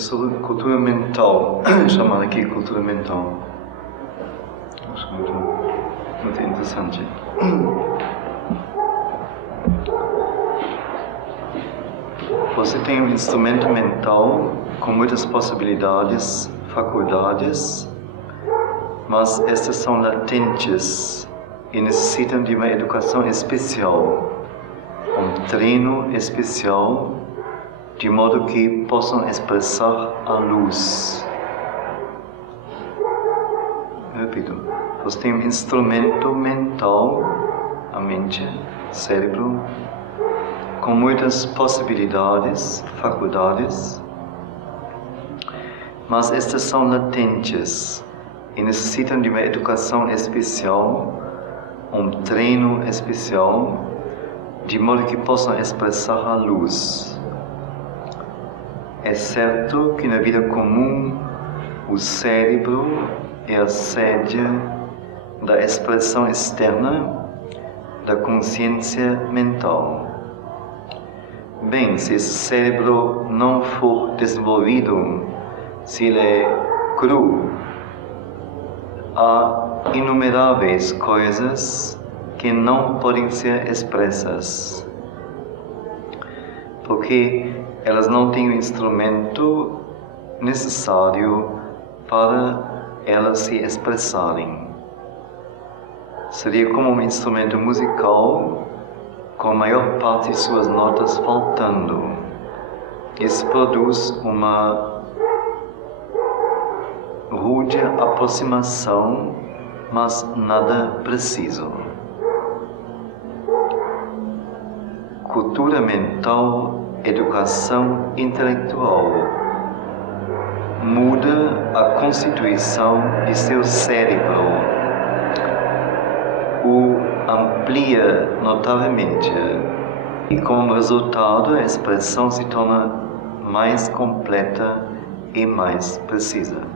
sobre cultura mental, chamada aqui cultura mental. Acho muito interessante. Você tem um instrumento mental com muitas possibilidades, faculdades, mas estas são latentes e necessitam de uma educação especial, um treino especial, de modo que possam expressar a luz. Repito, você tem um instrumento mental, a mente, cérebro, com muitas possibilidades, faculdades, mas estas são latentes e necessitam de uma educação especial, um treino especial, de modo que possam expressar a luz. É certo que na vida comum o cérebro é a sede da expressão externa da consciência mental. Bem, se esse cérebro não for desenvolvido, se ele é cru, há inumeráveis coisas que não podem ser expressas, porque elas não têm o instrumento necessário para elas se expressarem. Seria como um instrumento musical com a maior parte de suas notas faltando. Isso produz uma rude aproximação, mas nada preciso. Cultura mental, educação intelectual muda a constituição de seu cérebro, o amplia notavelmente e, como resultado, a expressão se torna mais completa e mais precisa.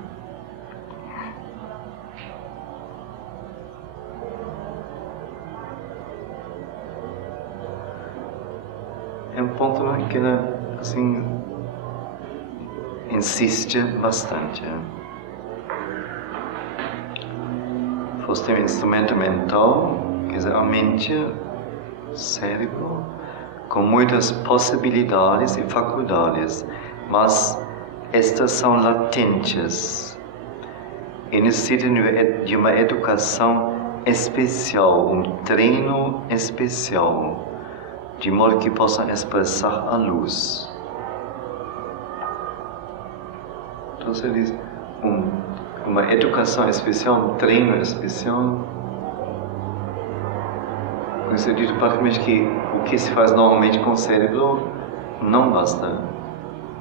É um ponto que assim insiste bastante. Você tem um instrumento mental, quer dizer, a mente, cérebro, com muitas possibilidades e faculdades, mas estas são latentes e necessitam de uma educação especial, um treino especial, de modo que possam expressar a luz. Então, se diz uma educação especial, um treino especial, isso diz praticamente que o que se faz normalmente com o cérebro não basta,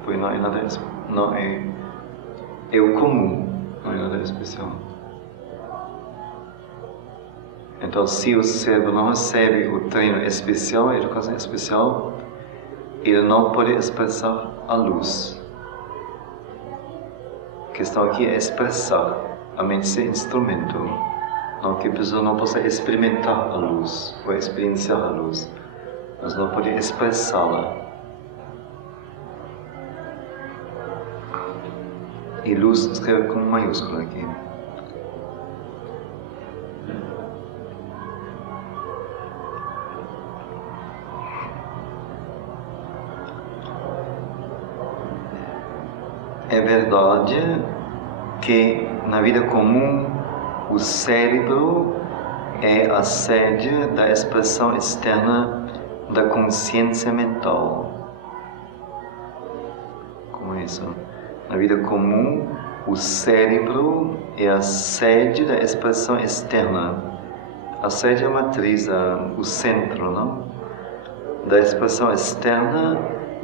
porque não é nada, não é o comum, não é nada especial. Então, se o cérebro não recebe o treino especial, a educação especial, ele não pode expressar a luz. A questão aqui é expressar, a mente ser instrumento, não que a pessoa não possa experimentar a luz, ou experienciar a luz, mas não pode expressá-la. E luz escreve com maiúscula aqui. É verdade que na vida comum o cérebro é a sede da expressão externa da consciência mental. Como é isso? Na vida comum o cérebro é a sede da expressão externa. A sede é a matriz, o centro, não? Da expressão externa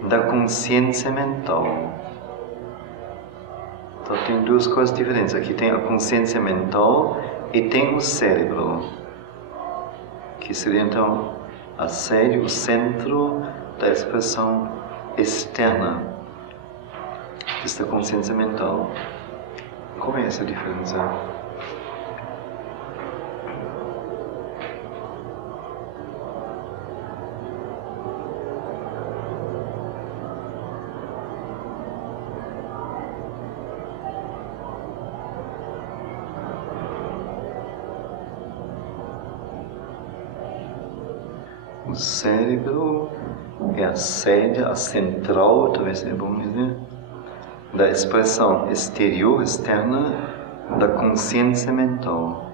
da consciência mental. Então tem duas coisas diferentes. Aqui tem a consciência mental e tem o cérebro, que seria então a sede, o centro da expressão externa desta consciência mental. Qual é essa diferença? O cérebro é a sede, a central, talvez é bom dizer, da expressão exterior, externa, da consciência mental.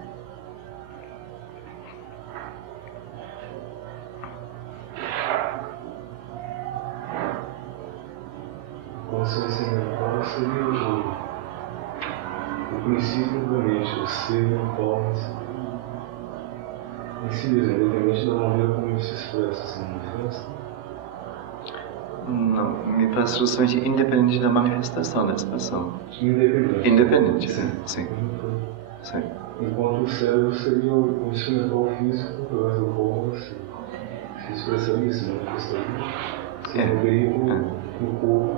Consciência mental seria o princípio da mente, o ser forma em si mesmo, independente da maneira como ele se expressa, se manifesta. Não, me parece justamente independente da manifestação da expressão. Independente. Independente, sim. Sim. Enquanto o cérebro seria o instrumental físico através do qual se expressaria, se manifestaria, se moveria no corpo,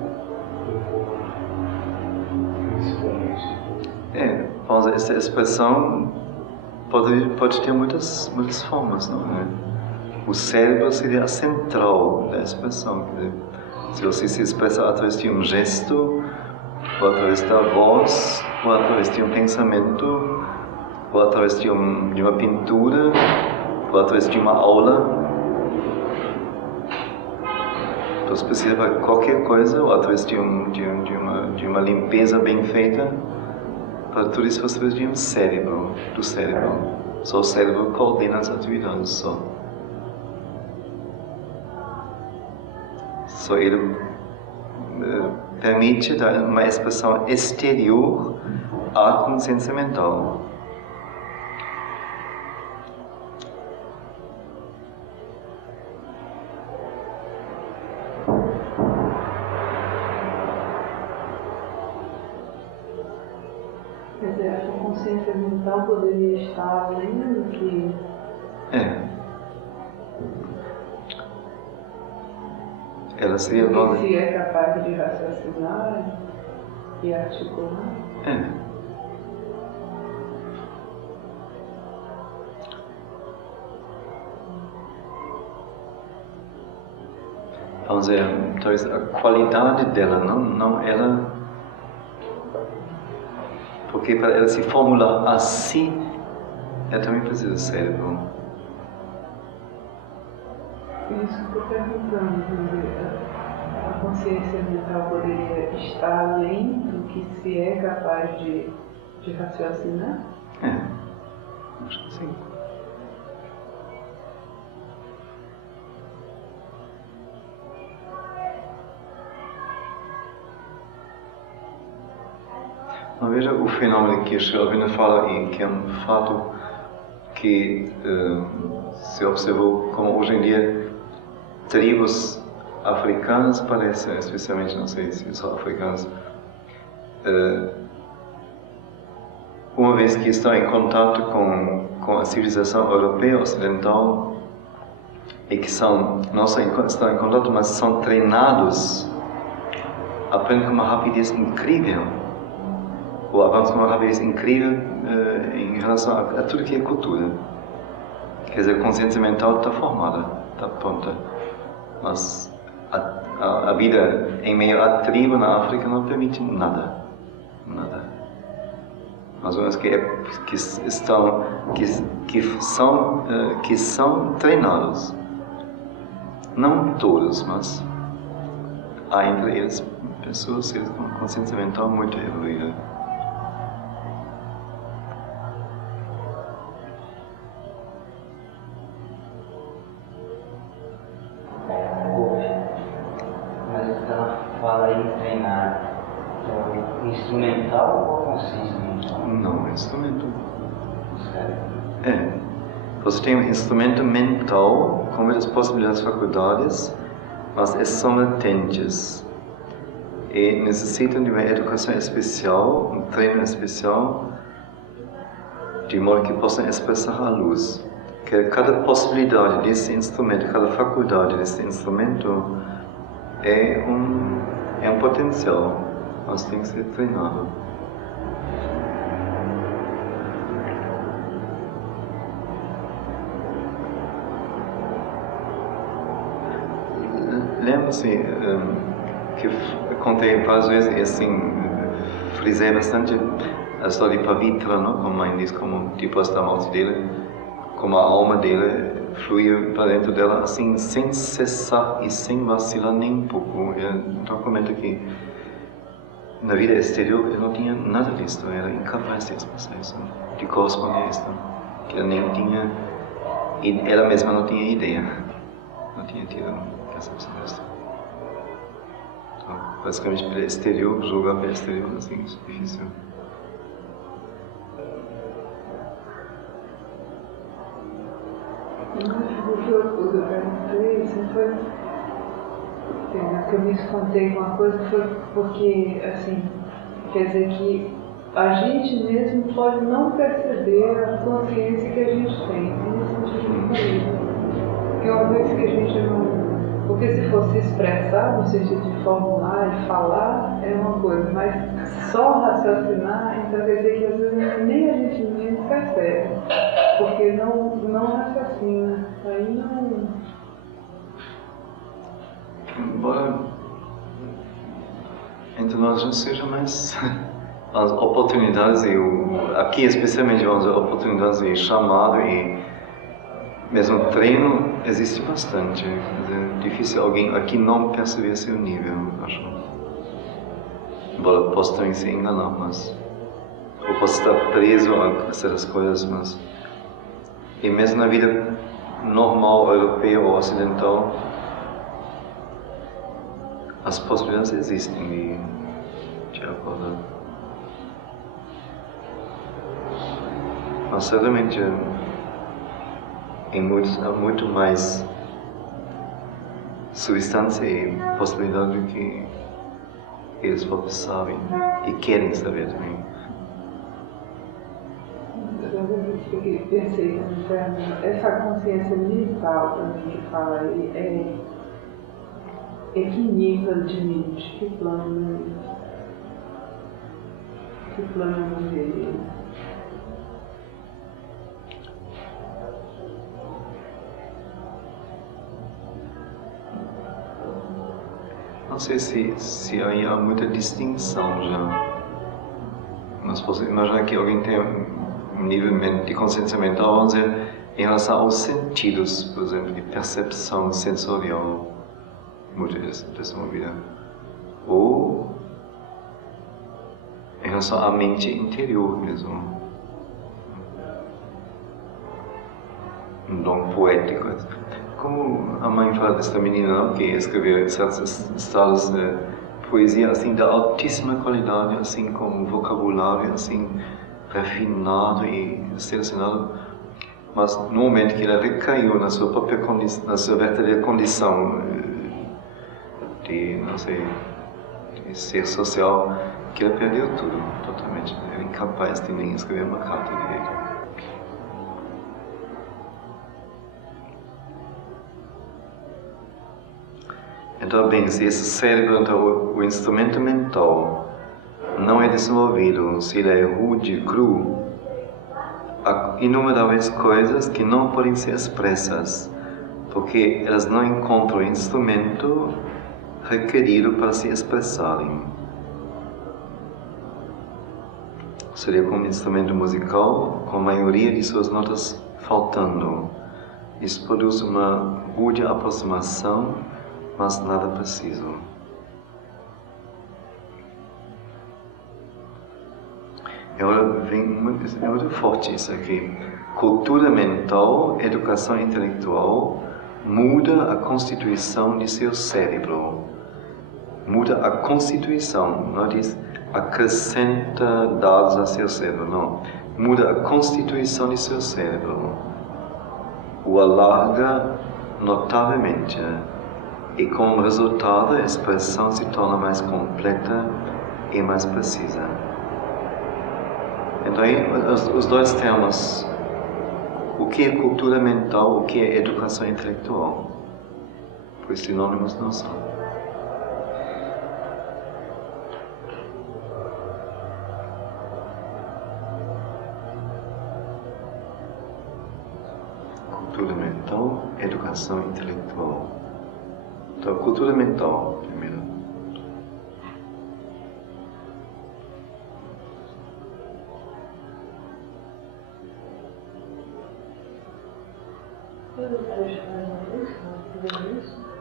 principalmente. Vamos dizer, essa expressão pode ter muitas formas, não é? O cérebro seria a central da expressão. Quer dizer, se você se expressa através de um gesto, ou através da voz, ou através de um pensamento, ou através de uma pintura, ou através de uma aula, então se precisa para qualquer coisa, ou através de uma limpeza bem feita, para tudo isso você precisa de do cérebro. Só o cérebro coordena as atividades, só. Só ele permite dar uma expressão exterior à consciência mental. Quer dizer, a consciência mental poderia estar além do que... Ela seria... Se é capaz de raciocinar e articular. Vamos dizer, talvez a qualidade dela, não ela... Porque para ela se formular assim, ela também precisa do cérebro. Isso que eu estou perguntando, a consciência mental poderia estar além do que se é capaz de raciocinar? Acho que sim. Mas veja o fenômeno que a Shelvina fala aí, que é um fato que se observou como hoje em dia tribos africanas parecem, especialmente, não sei se são africanas, uma vez que estão em contato com a civilização europeia ocidental e que não só estão em contato, mas são treinados, aprendem com uma rapidez incrível, ou avançam com uma rapidez incrível em relação a tudo que é cultura. Quer dizer, a consciência mental está formada, está pronta. Mas a vida em meio à tribo na África não permite nada. Mas umas que são treinados. Não todos, mas há entre eles pessoas com consciência mental muito evoluída. Instrumental ou consciência mental? Não, instrumento. Você tem um instrumento mental com muitas possibilidades, faculdades, mas são latentes e necessitam de uma educação especial, um treino especial, de modo que possam expressar a luz. Que cada possibilidade desse instrumento, cada faculdade desse instrumento é um potencial, mas tem que ser treinado. Lembra-se que eu contei várias vezes e assim frisei bastante a história de Pavitra, não? Como a mãe diz, como depois da morte dele, como a alma dele fluía para dentro dela assim, sem cessar e sem vacilar nem um pouco. Então comenta que na vida exterior ele não tinha nada disso, era incapaz de expressar isso, de corresponder a isso, que ela nem tinha, e ela mesma não tinha ideia, não tinha tido percepção disso. Então, basicamente pelo exterior, julgar pelo exterior, assim, isso é difícil. O que eu perguntei sempre foi que eu me espantei com uma coisa que foi porque, assim, quer dizer que a gente mesmo pode não perceber a consciência que a gente tem, nesse sentido de vida. Porque uma vez que a gente não... Porque se fosse expressar, no sentido de formular e falar, é uma coisa, mas só raciocinar, então quer dizer que às vezes nem a gente mesmo percebe, porque não raciocina, aí não... Embora entre nós não seja mais as oportunidades, aqui especialmente as oportunidades de chamado e mesmo treino existe bastante. É difícil alguém aqui não perceber seu nível, acho. Embora possa também se enganar, mas ou possa estar preso a certas coisas, mas e mesmo na vida normal europeia ou ocidental as possibilidades existem de acordar. Mas certamente há muito mais substância e possibilidade do que eles próprios sabem e querem saber também. Eu pensei, essa consciência mental também que fala aí, é que nível de mente, que plano dele? Não sei se aí há muita distinção já, mas posso imaginar que alguém tem um nível de consciência mental, vamos dizer, em relação aos sentidos, por exemplo, de percepção sensorial, muito desenvolvida, ou em relação à mente interior mesmo, um dom poético. Como a mãe fala desta menina, não? Que escreveu certos estados de poesia assim de altíssima qualidade, assim com vocabulário assim refinado e selecionado, mas no momento que ela recaiu na sua própria condição, na sua verdadeira condição de, não sei, de ser social, que ela perdeu tudo totalmente, era incapaz de nem escrever uma carta direito. Então, bem, se esse cérebro, então, o instrumento mental, não é desenvolvido, se ele é rude, cru, há inumeráveis coisas que não podem ser expressas, porque elas não encontram o instrumento requerido para se expressarem. Seria como um instrumento musical, com a maioria de suas notas faltando. Isso produz uma rude aproximação, mas nada preciso. Agora vem muito forte isso aqui. Cultura mental, educação intelectual, muda a constituição de seu cérebro. Muda a constituição, não diz acrescenta dados a seu cérebro, não. Muda a constituição de seu cérebro. O alarga notavelmente. E como resultado, a expressão se torna mais completa e mais precisa. Então, aí, os dois termos, o que é cultura mental, o que é educação intelectual, pois sinônimos não são. Cultura mental, educação intelectual. Então, cultura mental, primeiro.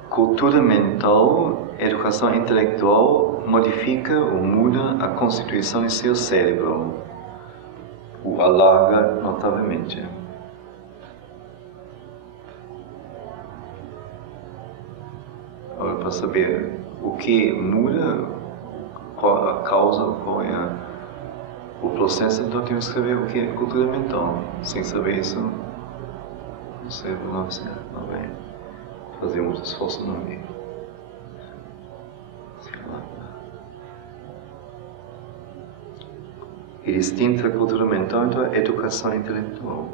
Cultura mental, educação intelectual modifica ou muda a constituição de seu cérebro, o alarga notavelmente. Agora, para saber o que muda, qual a causa, qual é o processo, então temos que saber o que é cultura mental. Sem saber isso, o cérebro não vai fazer muito esforço no meio. E distinta a cultura mental, então, a educação intelectual.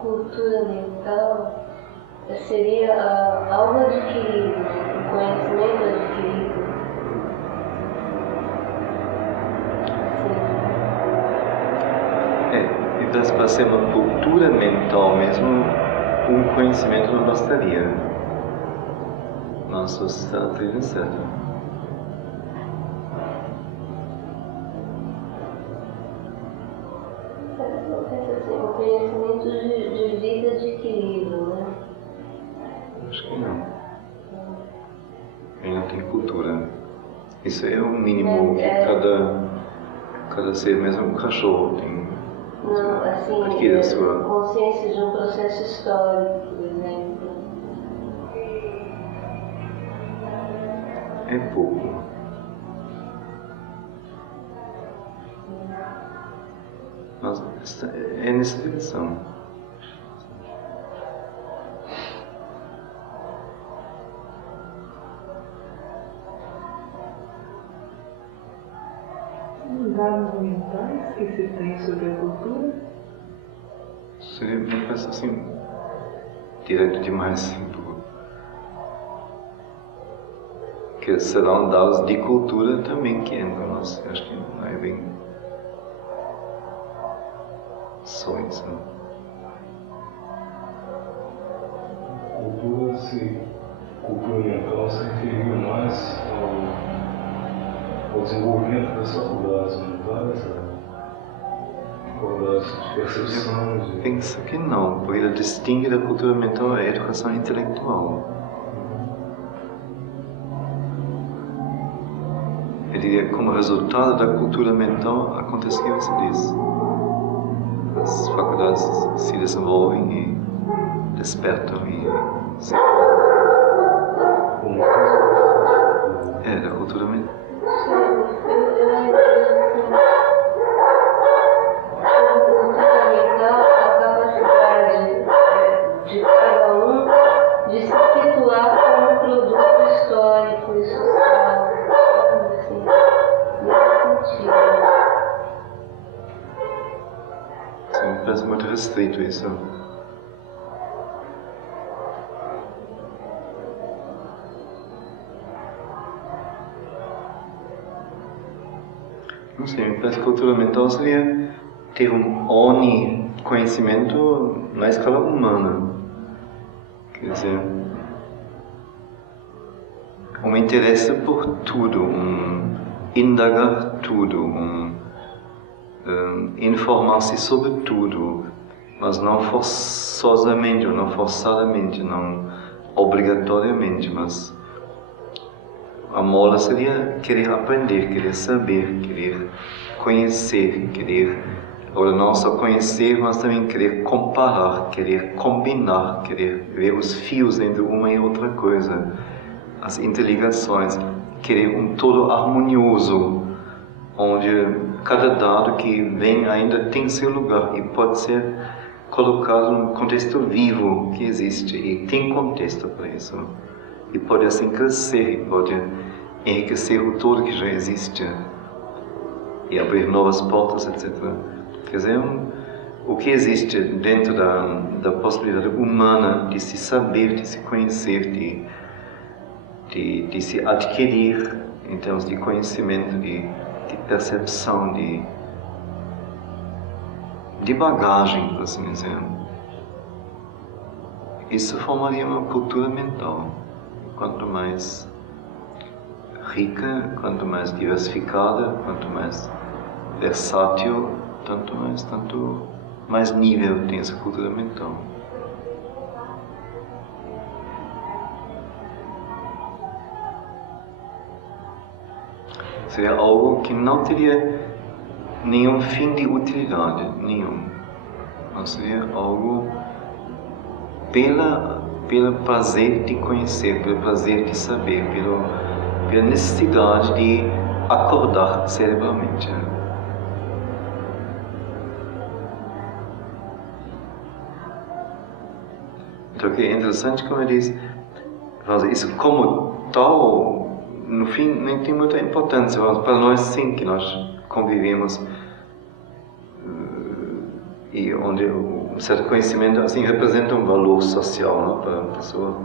Cultura mental seria algo adquirido, o conhecimento adquirido. Então, para ser uma cultura mental mesmo, um conhecimento não bastaria. Nossa, você está na trilha certa. O conhecimento de vida adquirido, né? Acho que não. Ele não tem cultura. Isso é o mínimo que cada ser, mesmo um cachorro, tem. Não, assim, sua consciência de um processo histórico, por exemplo. É pouco. Mas é nessa direção. Dados mentais que se tem sobre a cultura? Seria uma coisa assim, direto demais, que serão dados de cultura também que entram, mas acho que não é bem só isso. Cultura mental se referiu mais ao desenvolvimento das faculdades mentais, faculdades de percepção. Penso que não, porque ele distingue da cultura mental a educação intelectual. Eu diria que como resultado da cultura mental aconteceu isso disso. As faculdades se desenvolvem e despertam e se... É, da cultura mental. Parece muito restrito isso. Não sei, me parece que cultura mental seria ter um conhecimento na escala humana. Quer dizer, um interesse por tudo, um indagar tudo, informar-se sobre tudo, mas não forçosamente, ou não forçadamente, não obrigatoriamente, mas a mola seria querer aprender, querer saber, querer conhecer, agora não só conhecer, mas também querer comparar, querer combinar, querer ver os fios entre uma e outra coisa, as interligações, querer um todo harmonioso, onde cada dado que vem ainda tem seu lugar e pode ser colocado num contexto vivo que existe e tem contexto para isso. E pode assim crescer, e pode enriquecer o todo que já existe e abrir novas portas, etc. Quer dizer, o que existe dentro da possibilidade humana de se saber, de se conhecer, de se adquirir em termos de conhecimento, de percepção, de bagagem, por assim dizer. Isso formaria uma cultura mental. quanto mais rica, quanto mais diversificada, quanto mais versátil, tanto mais nível tem essa cultura mental. Seria algo que não teria nenhum fim de utilidade, nenhum. Mas seria algo pelo prazer de conhecer, pelo prazer de saber, pela necessidade de acordar cerebralmente. Então, que é interessante como ele diz, fazer isso como tal, no fim, nem tem muita importância. Para nós, sim, que nós convivemos e onde um certo conhecimento assim representa um valor social, não? Para a pessoa.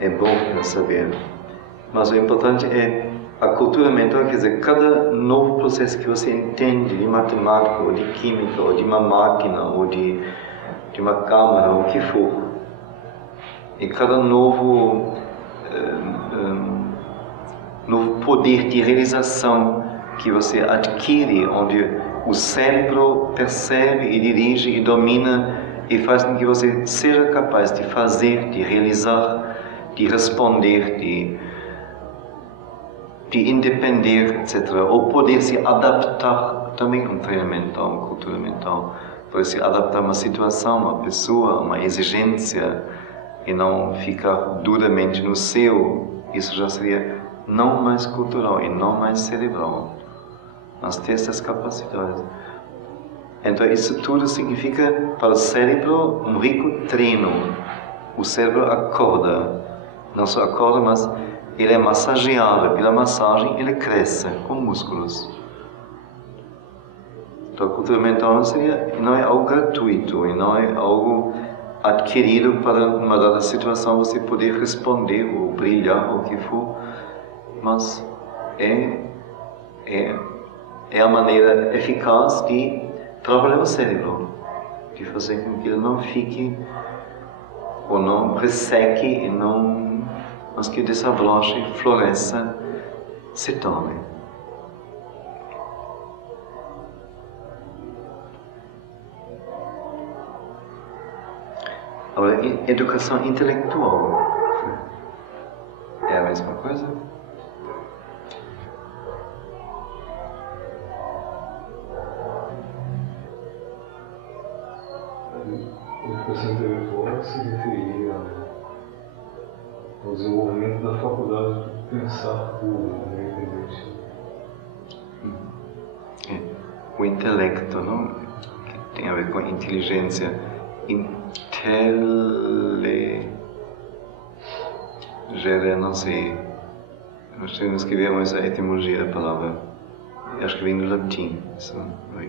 É bom saber. Mas o importante é a cultura mental, quer dizer, cada novo processo que você entende de matemática, ou de química, ou de uma máquina, ou de uma câmara, ou o que for, e cada novo poder de realização que você adquire, onde o cérebro percebe e dirige e domina e faz com que você seja capaz de fazer, de realizar, de responder, de independer, etc. Ou poder se adaptar, também um treino mental, uma cultura mental, poder se adaptar a uma situação, uma pessoa, uma exigência, e não ficar duramente no seu. Isso já seria não mais cultural e não mais cerebral, mas ter essas capacidades. Então isso tudo significa para o cérebro um rico treino. O cérebro acorda, não só acorda, mas ele é massageado. Pela massagem ele cresce com músculos. Então a cultura mental não é algo gratuito e não é algo adquirido para uma dada situação você poder responder ou brilhar ou o que for, mas é a maneira eficaz de trabalhar o cérebro, de fazer com que ele não fique ou não resseque, mas que desabroche, floresça, se torne. Agora, educação intelectual é a mesma coisa? A educação intelectual se referia ao desenvolvimento da faculdade de pensar puro, independente. O intelecto, não? Que tem a ver com inteligência. Não sei. Nós temos que ver mais a etimologia da palavra. Acho que vem do latim. Isso não é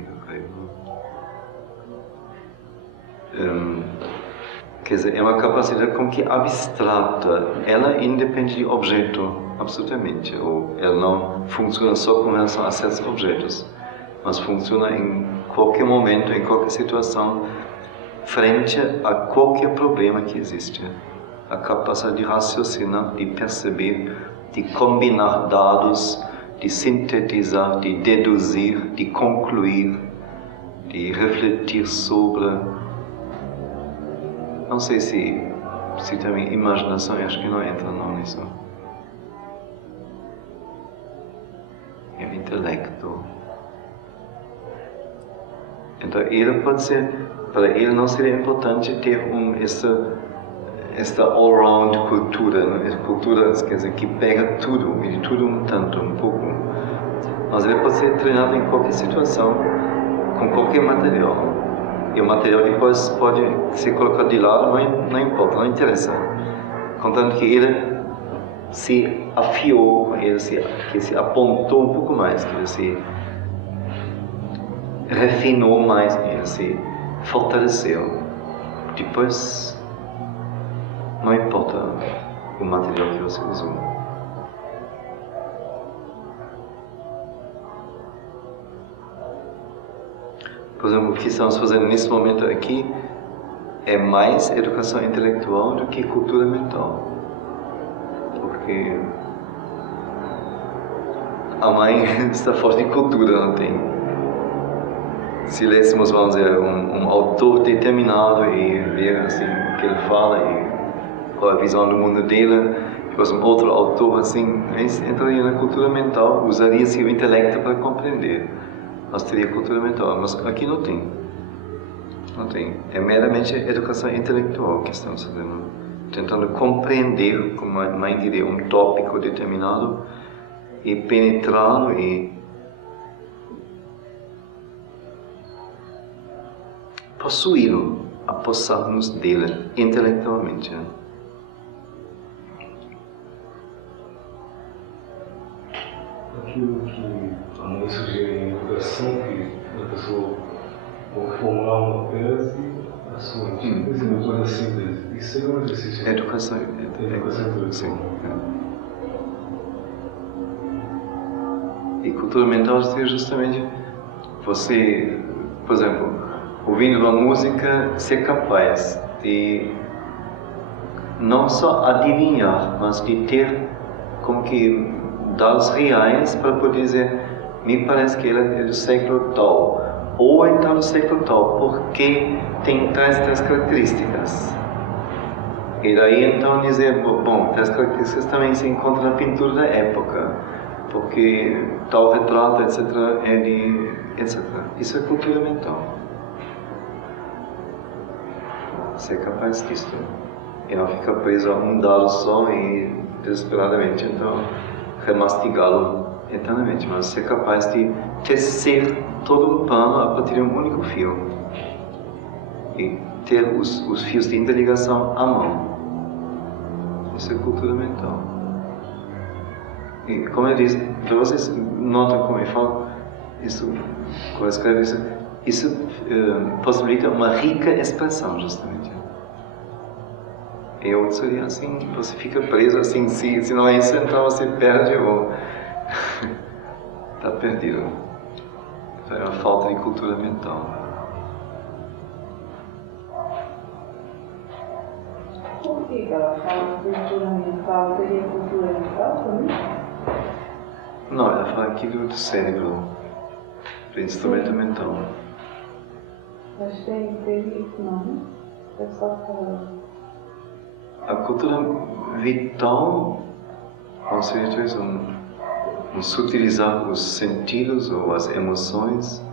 quer dizer, é uma capacidade como que abstrata. Ela independe de objeto, absolutamente. Ou ela não funciona só com relação a certos objetos, mas funciona em qualquer momento, em qualquer situação, frente a qualquer problema que existe. A capacidade de raciocinar, de perceber, de combinar dados, de sintetizar, de deduzir, de concluir, de refletir sobre. Não sei se também imaginação, acho que não entra não nisso. É o intelecto. Então ele pode ser, para ele não seria importante ter esta all-round cultura, né? Cultura, quer dizer, que pega tudo, e de tudo um tanto, um pouco. Mas ele pode ser treinado em qualquer situação, com qualquer material. E o material depois pode ser colocado de lado, não importa, não interessa. Contanto que ele se afiou, que se apontou um pouco mais, que ele se refinou mais, que ele se fortaleceu. Depois, não importa o material que você usou. Por exemplo, o que estamos fazendo nesse momento aqui é mais educação intelectual do que cultura mental. Porque a mãe está forte em cultura, não tem? Se lêssemos, vamos dizer, um autor determinado e ver assim, o que ele fala e qual a visão do mundo dele, depois um outro autor assim, entraria na cultura mental, usaria-se o intelecto para compreender. Mas teria cultura mental, mas aqui não tem. Não tem. É meramente educação intelectual que estamos fazendo. Tentando compreender, como a mãe diria, um tópico determinado e penetrá-lo e possuí-lo, apossar-nos dele intelectualmente. Né? Aquilo que a mãe sugere em educação, que a pessoa ou formular uma tese, a sua uma coisa simples. Isso é um exercício. Educação intelectual. Sim. E cultura mental seria justamente você, por exemplo, ouvindo uma música, ser capaz de não só adivinhar, mas de ter como que dados reais para poder dizer, me parece que ele é do século tal, ou então do século tal, porque tem tais características. E daí então dizer, bom, tais características também se encontram na pintura da época, porque tal retrato, etc., é de... etc. Isso é cultura mental. Ser capaz disso. E não ficar preso a um dado só e desesperadamente então remastigá-lo eternamente, mas ser capaz de tecer todo um pano a partir de um único fio e ter os fios de interligação à mão. Isso é cultura mental. E como eu disse, vocês notam como eu falo isso, quando eu escrevo isso possibilita uma rica expressão, justamente. E outro seria assim, você fica preso assim, se não é isso, então você perde ou está perdido. É uma falta de cultura mental. Por que ela fala cultura mental? Teria cultura mental também? Não, ela fala aquilo do cérebro, do instrumento mental. Mas tem isso não, né? É só falar. A cultura vital, ou seja, sutilizar os sentidos ou as emoções,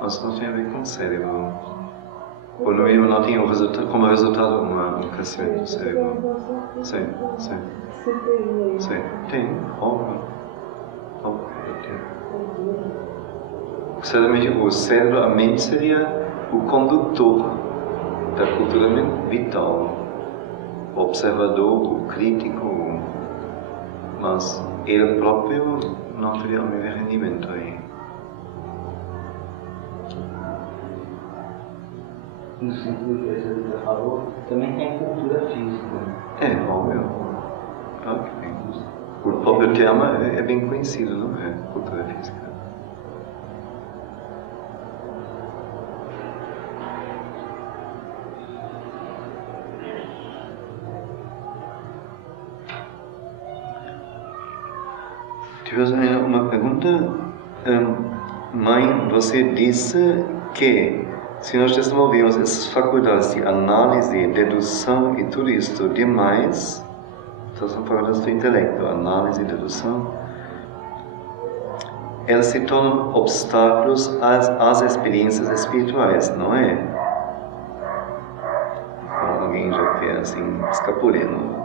mas não tem a ver com o cérebro. Ou no mínimo não tem como resultado um crescimento do cérebro. Sim. Sim, tem, óbvio. Certamente o cérebro, a mente seria o condutor da cultura vital. O observador, o crítico, mas ele próprio não teria o mesmo rendimento aí. No sentido que a Júlia falou, também tem cultura física. É, óbvio. Claro que tem. O próprio tema é bem conhecido, não é? Cultura física. Tivemos uma pergunta. Mãe, você disse que se nós desenvolvemos essas faculdades de análise, dedução e tudo isso demais, então são faculdades do intelecto, análise e dedução, elas se tornam obstáculos às experiências espirituais, não é? Então, alguém já quer assim escapulendo.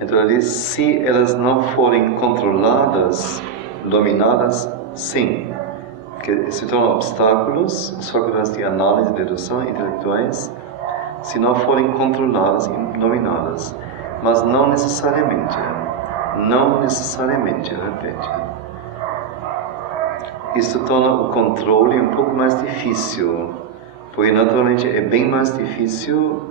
Então ela diz, se elas não forem controladas, dominadas, sim, que se tornam obstáculos, as faculdades de análise, dedução, intelectuais, se não forem controladas e dominadas. Mas não necessariamente, repete. Isso torna o controle um pouco mais difícil, porque naturalmente é bem mais difícil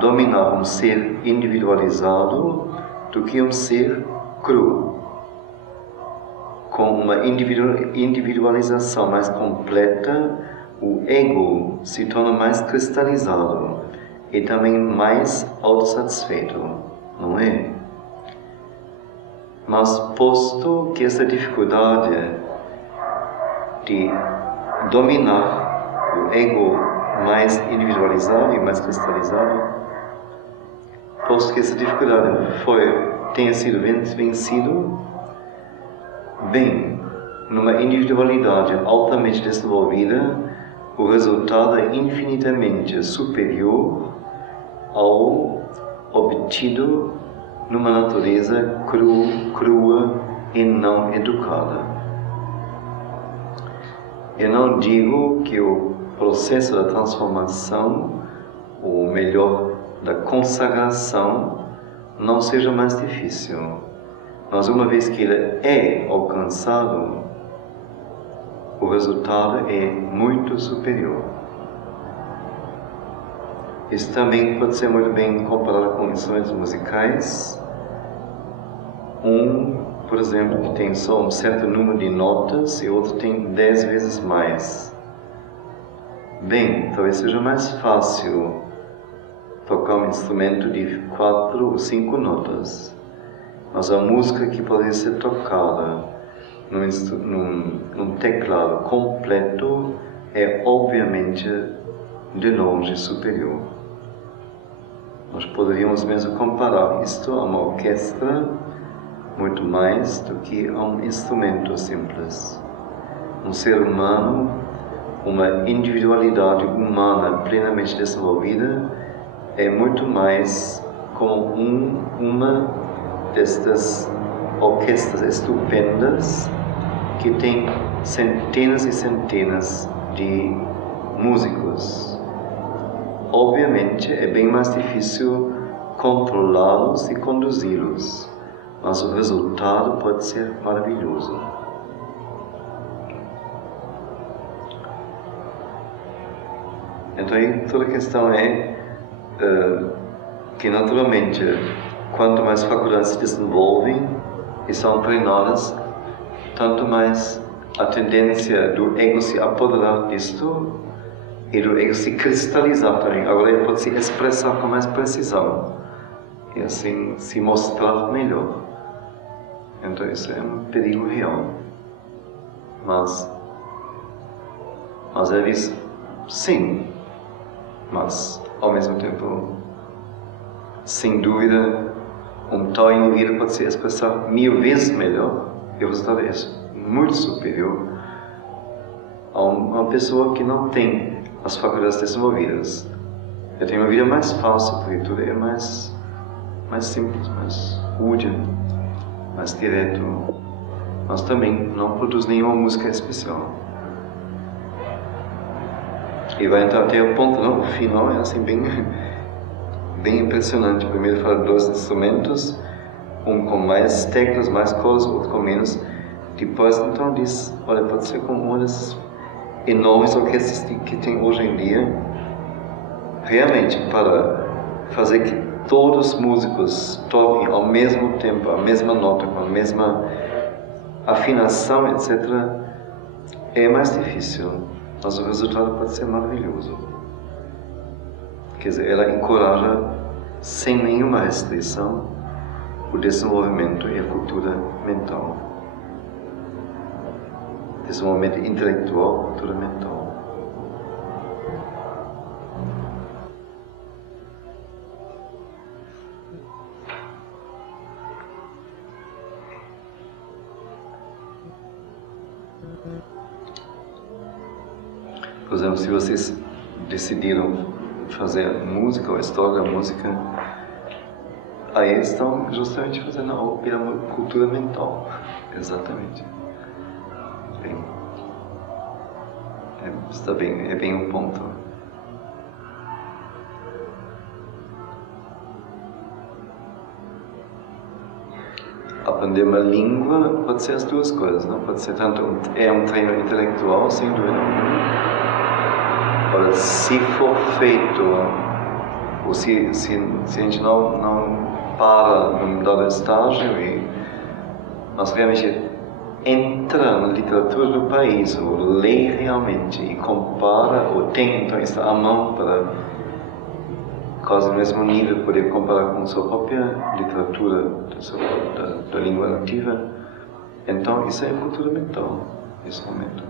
dominar um ser individualizado do que um ser cru, com uma individualização mais completa o ego se torna mais cristalizado e também mais autossatisfeito, não é? Mas posto que essa dificuldade de dominar o ego mais individualizado e mais cristalizado, posto que essa dificuldade tenha sido vencido, bem, numa individualidade altamente desenvolvida, o resultado é infinitamente superior ao obtido numa natureza crua e não educada. Eu não digo que o processo da transformação, ou melhor, da consagração, não seja mais difícil, mas uma vez que ele é alcançado, o resultado é muito superior. Isso também pode ser muito bem comparado com instrumentos musicais. Por exemplo, que tem só um certo número de notas e outro tem 10 vezes mais. Bem, talvez seja mais fácil tocar um instrumento de 4 ou 5 notas, mas a música que pode ser tocada num teclado completo é obviamente de longe superior. Nós poderíamos mesmo comparar isto a uma orquestra muito mais do que a um instrumento simples. Um ser humano, uma individualidade humana plenamente desenvolvida, é muito mais como uma destas orquestras estupendas que tem centenas e centenas de músicos. Obviamente é bem mais difícil controlá-los e conduzi-los, mas o resultado pode ser maravilhoso. Então toda a questão é que naturalmente quanto mais faculdades se desenvolvem e são treinadas, tanto mais a tendência do ego se apoderar disto e do ego se cristalizar também. Agora ele pode se expressar com mais precisão e assim se mostrar melhor. Então isso é um perigo real. Mas ele diz sim, mas ao mesmo tempo, sem dúvida, um tal indivíduo pode se expressar 1000 vezes melhor e o resultado é muito superior a uma pessoa que não tem as faculdades desenvolvidas. Eu tenho uma vida mais fácil, porque tudo é mais simples, mais útil, mais direto, mas também não produz nenhuma música especial. E vai entrar até o ponto, não? O final é assim bem impressionante. Primeiro fala de 2 instrumentos, um com mais teclas, mais cordas, outro com menos. Depois então diz, olha, pode ser como uma das enormes orquestras que tem hoje em dia, realmente para fazer que todos os músicos toquem ao mesmo tempo, a mesma nota, com a mesma afinação, etc., é mais difícil, mas o resultado pode ser maravilhoso. Quer dizer, ela encoraja, sem nenhuma restrição, o desenvolvimento e a cultura mental. Desenvolvimento intelectual, cultura mental. Por exemplo, se vocês decidiram fazer música ou história da música, aí estão justamente fazendo algo pela cultura mental. Exatamente. Está bem, é bem um ponto. Aprender uma língua pode ser as duas coisas, não? Pode ser tanto um treino intelectual, sem dúvida nenhuma. Ora, se for feito, ou se a gente não para num dado estágio, mas realmente entra na literatura do país, ou lê realmente e compara, ou tem então isso à mão para quase no mesmo nível poder comparar com sua própria literatura da língua nativa, então isso é cultura mental, nesse momento.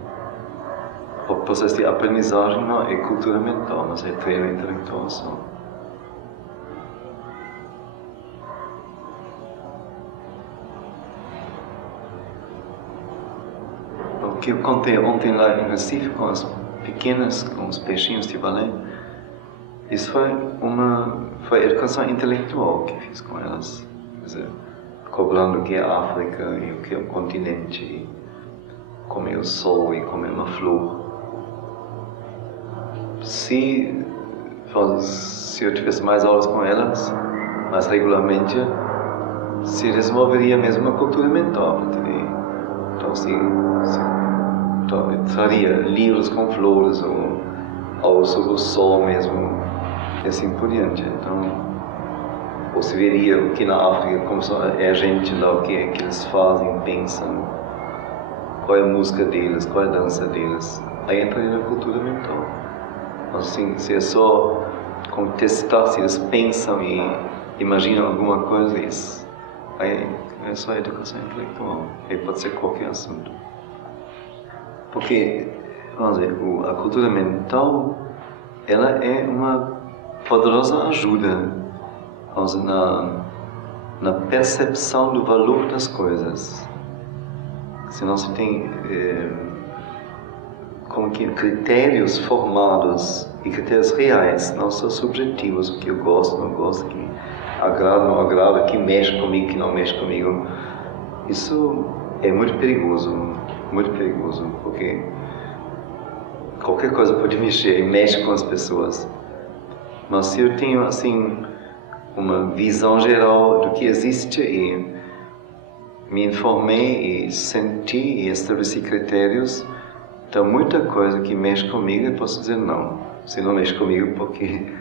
O processo de aprendizagem não é cultura mental, mas é treino intelectual só. O que eu contei ontem lá em Recife com as pequenas, com os peixinhos de balé, isso foi educação intelectual que fiz com elas. Quer dizer, cobrando o que é a África e o que é o continente, e como é o sol e como é uma flor. Se eu tivesse mais aulas com elas, mais regularmente, se desenvolveria mesmo uma cultura mental. Então, eu traria livros com flores ou sobre o sol mesmo, e assim por diante. Então, você veria o que na África, como é a gente lá, o que é que eles fazem, pensam, qual é a música deles, qual é a dança deles. Aí entraria na cultura mental. Assim, se é só como testar se eles pensam e imaginam alguma coisa, isso aí é só educação intelectual. Aí pode ser qualquer assunto. Porque, vamos dizer, a cultura mental, ela é uma poderosa ajuda, vamos dizer, na percepção do valor das coisas. Senão se tem como que critérios formados e critérios reais, não só subjetivos, o que eu gosto, não gosto, que agrada, não agrada, que mexe comigo, que não mexe comigo. Isso é muito perigoso, porque qualquer coisa pode mexer e mexe com as pessoas. Mas se eu tenho, assim, uma visão geral do que existe e me informei e senti e estabeleci critérios, então muita coisa que mexe comigo eu posso dizer não. Se não mexe comigo, porque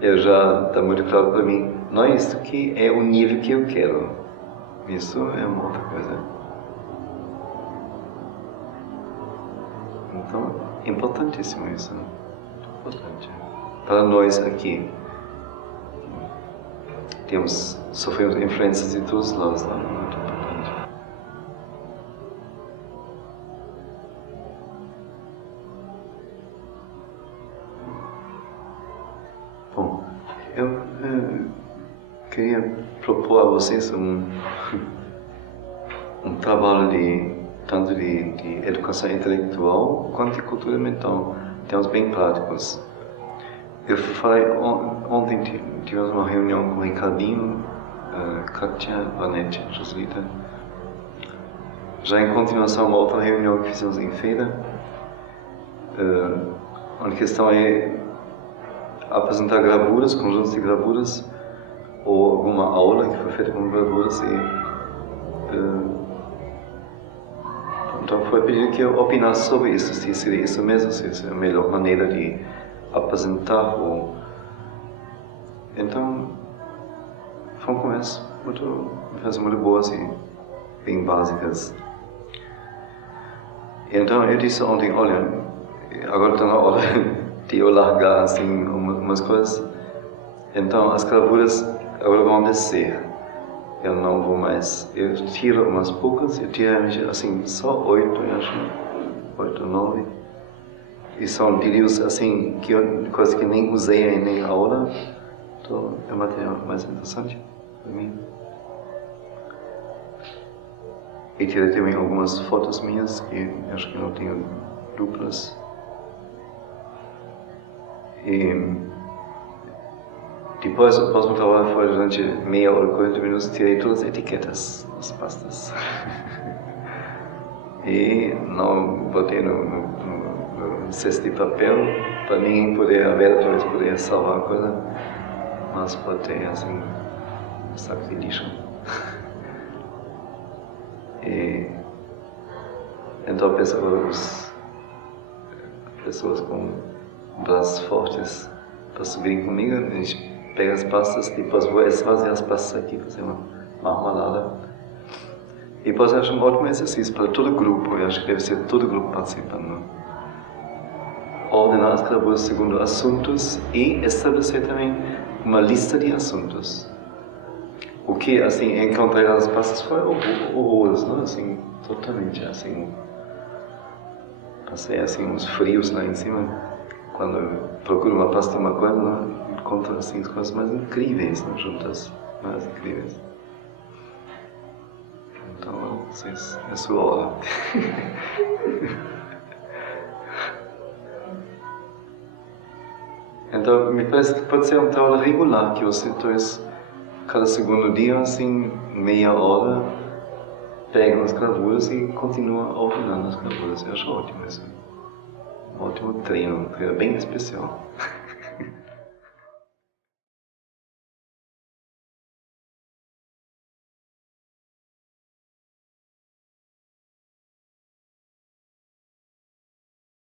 já está muito claro para mim, não é isso que é o nível que eu quero. Isso é uma outra coisa. Então, importantíssimo isso. Importante. Para nós aqui, sofremos influências de todos os lados, não? Muito importante. Bom, eu queria propor a vocês um trabalho tanto de educação intelectual quanto de cultura mental, termos bem práticos. Eu falei ontem, tivemos uma reunião com o Ricardinho, Kátia, Vanete, Joselita. Já em continuação, uma outra reunião que fizemos em feira. A questão é apresentar gravuras, conjuntos de gravuras, ou alguma aula que foi feita com gravuras então foi pedido que eu opinasse sobre isso, se seria isso mesmo, se seria a melhor maneira de apresentar. Então, foi um começo muito boas e bem básicas. Então eu disse ontem, olha, agora está na hora de eu largar assim umas coisas. Então as gravuras agora vão descer. Eu não vou mais, eu tiro umas poucas, eu tiro assim só 8, eu acho, 8, 9. E são livros assim, coisas que nem usei nem aula. Então é um material mais interessante para mim. E tirei também algumas fotos minhas, que acho que não tenho duplas. E depois, o próximo trabalho foi durante meia hora, 40 minutos, tirei todas as etiquetas das pastas. E não botei no cesto de papel, para ninguém poder, a Vera talvez poderia salvar a coisa, mas botei assim, um saco de lixo. E então pessoas com braços fortes para subirem comigo, a gente pega as pastas, depois vou esvaziar as pastas aqui, fazer uma marmelada. E pode ser um ótimo exercício para todo grupo, eu acho que deve ser todo grupo participando. Ordenar as gravuras segundo assuntos e estabelecer também uma lista de assuntos. O que, assim, encontrar as pastas foi horroroso, não? Assim, totalmente, assim... Passei, assim, uns frios lá em cima. Quando eu procuro uma pasta de uma coisa, não? Encontro, assim, as coisas mais incríveis, não? Juntas, mais incríveis. Então, vocês, é sua hora. Então, me parece que pode ser um trabalho regular, que você, talvez, cada segundo dia, assim, meia hora, pega as gravuras e continua ordenando as gravuras. Eu acho ótimo isso. Um ótimo treino, bem especial.